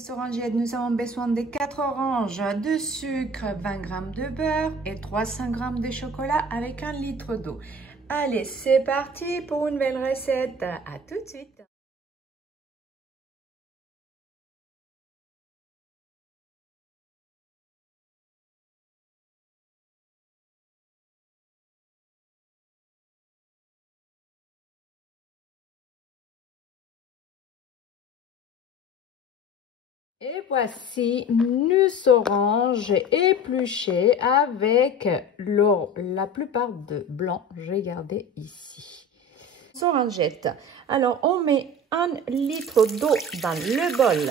des orangettes, nous avons besoin de 4 oranges, de sucre, 20 g de beurre et 300 g de chocolat avec 1 litre d'eau. Allez, c'est parti pour une belle recette. À tout de suite. Et voici nos oranges épluchées avec la plupart de blanc. Regardez ici. Orangettes. Alors, on met 1 litre d'eau dans le bol.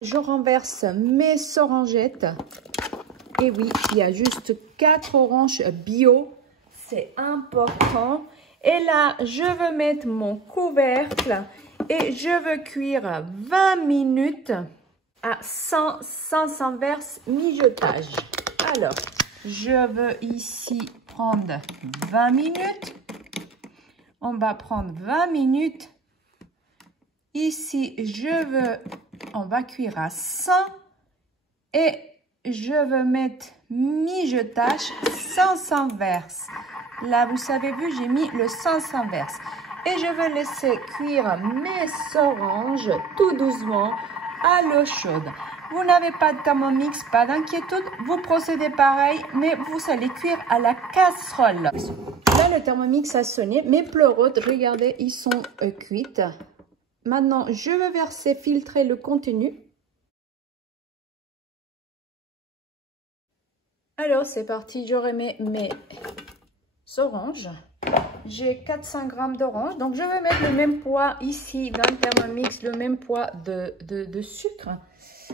Je renverse mes orangettes. Et oui, il y a juste 4 oranges bio. C'est important. Et là, je veux mettre mon couvercle et je veux cuire 20 minutes à 100 vers mijotage. Alors, je veux ici prendre 20 minutes. On va prendre 20 minutes. Ici, on va cuire à 100 et je veux mettre mijotage 500 vers. Là, vous avez vu, j'ai mis le 500 vers. Et je veux laisser cuire mes oranges tout doucement à l'eau chaude. Vous n'avez pas de Thermomix, pas d'inquiétude. Vous procédez pareil, mais vous allez cuire à la casserole. Là, le Thermomix a sonné. Mes pleurotes, regardez, ils sont cuites. Maintenant, je vais filtrer le contenu. Alors, c'est parti, je remets mes oranges. J'ai 400 g d'oranges, donc je vais mettre le même poids ici dans le Thermomix, le même poids de sucre.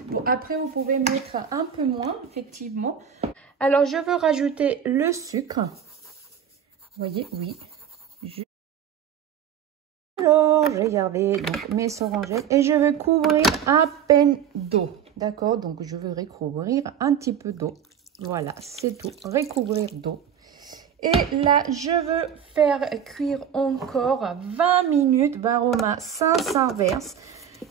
Bon, après, vous pouvez mettre un peu moins, effectivement. Alors, je veux rajouter le sucre. Vous voyez, oui. Alors, regardez, donc mes orangettes. Et je vais couvrir à peine d'eau. D'accord, donc je vais recouvrir un petit peu d'eau. Voilà, c'est tout. Recouvrir d'eau. Et là, je veux faire cuire encore 20 minutes, varoma 500 vers.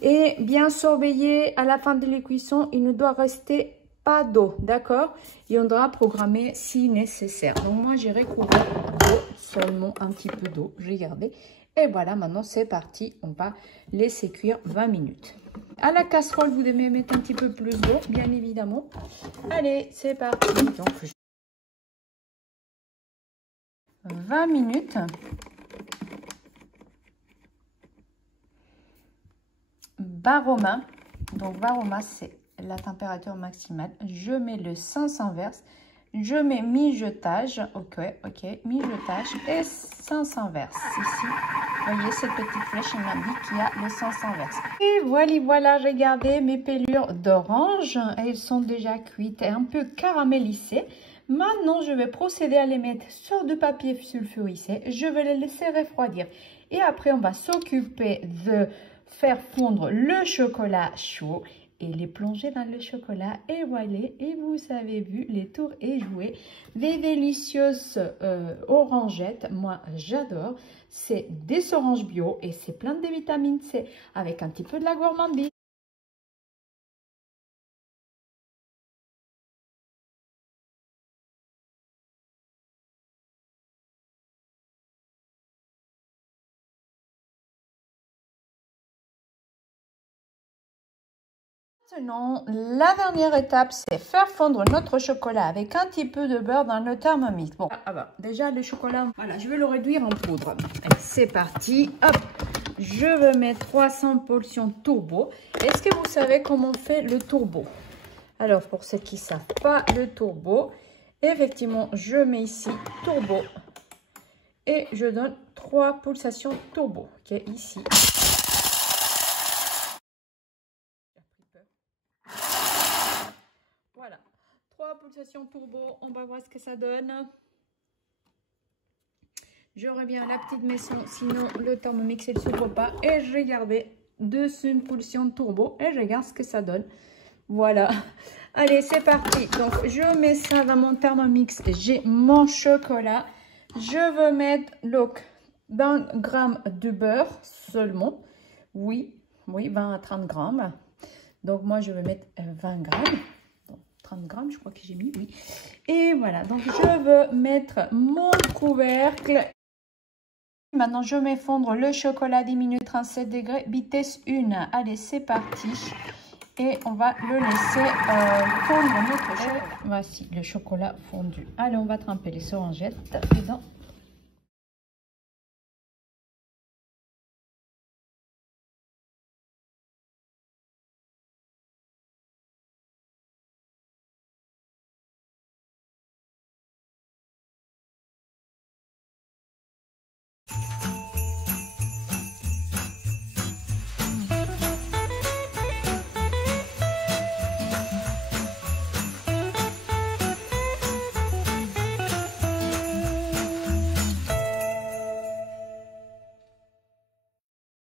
Et bien surveiller à la fin de la cuisson, il ne doit rester pas d'eau, d'accord? Et on doit programmer si nécessaire. Donc moi, j'ai recouvert d'eau, seulement un petit peu d'eau, regardez. Et voilà, maintenant c'est parti, on va laisser cuire 20 minutes. À la casserole, vous devez mettre un petit peu plus d'eau, bien évidemment. Allez, c'est parti. Donc, 20 minutes. Varoma. Donc, varoma, c'est la température maximale. Je mets le 500 vers. Je mets mijotage. Ok, mijotage. Et 500 vers. Ici, vous voyez cette petite flèche, elle m'indique qu'il y a le 500 vers. Et voilà, regardez mes pelures d'orange. Elles sont déjà cuites et un peu caramélisées. Maintenant, je vais procéder à les mettre sur du papier sulfurisé. Je vais les laisser refroidir. Et après, on va s'occuper de faire fondre le chocolat chaud et les plonger dans le chocolat. Et voilà, et vous avez vu, les tours est joué. Des délicieuses orangettes. Moi, j'adore. C'est des oranges bio et c'est plein de vitamine C avec un petit peu de la gourmandise. Maintenant, la dernière étape, c'est faire fondre notre chocolat avec un petit peu de beurre dans le Thermomix. Bon, déjà le chocolat, voilà, je vais le réduire en poudre. C'est parti, hop, je vais mettre 300 portions turbo. Est-ce que vous savez comment on fait le turbo? Alors, pour ceux qui ne savent pas le turbo, effectivement, je mets ici turbo et je donne 3 pulsations turbo, ok, ici. Voilà, 3 pulsations turbo, on va voir ce que ça donne. Je reviens à la petite maison, sinon le Thermomix ne s'ouvre pas. Et je regardais dessus une pulsion turbo et je regarde ce que ça donne. Voilà. Allez, c'est parti. Donc, je mets ça dans mon Thermomix. J'ai mon chocolat. Je veux mettre donc 20 grammes de beurre seulement. Oui, 20 à 30 grammes. Donc, moi, je vais mettre 20 grammes. Donc, 30 grammes, je crois que j'ai mis, oui. Et voilà, donc je veux mettre mon couvercle. Maintenant, je mets fondre le chocolat 10 minutes 37 degrés, vitesse 1. Allez, c'est parti. Et on va le laisser fondre notre chocolat. Voici le chocolat fondu. Allez, on va tremper les orangettes dedans.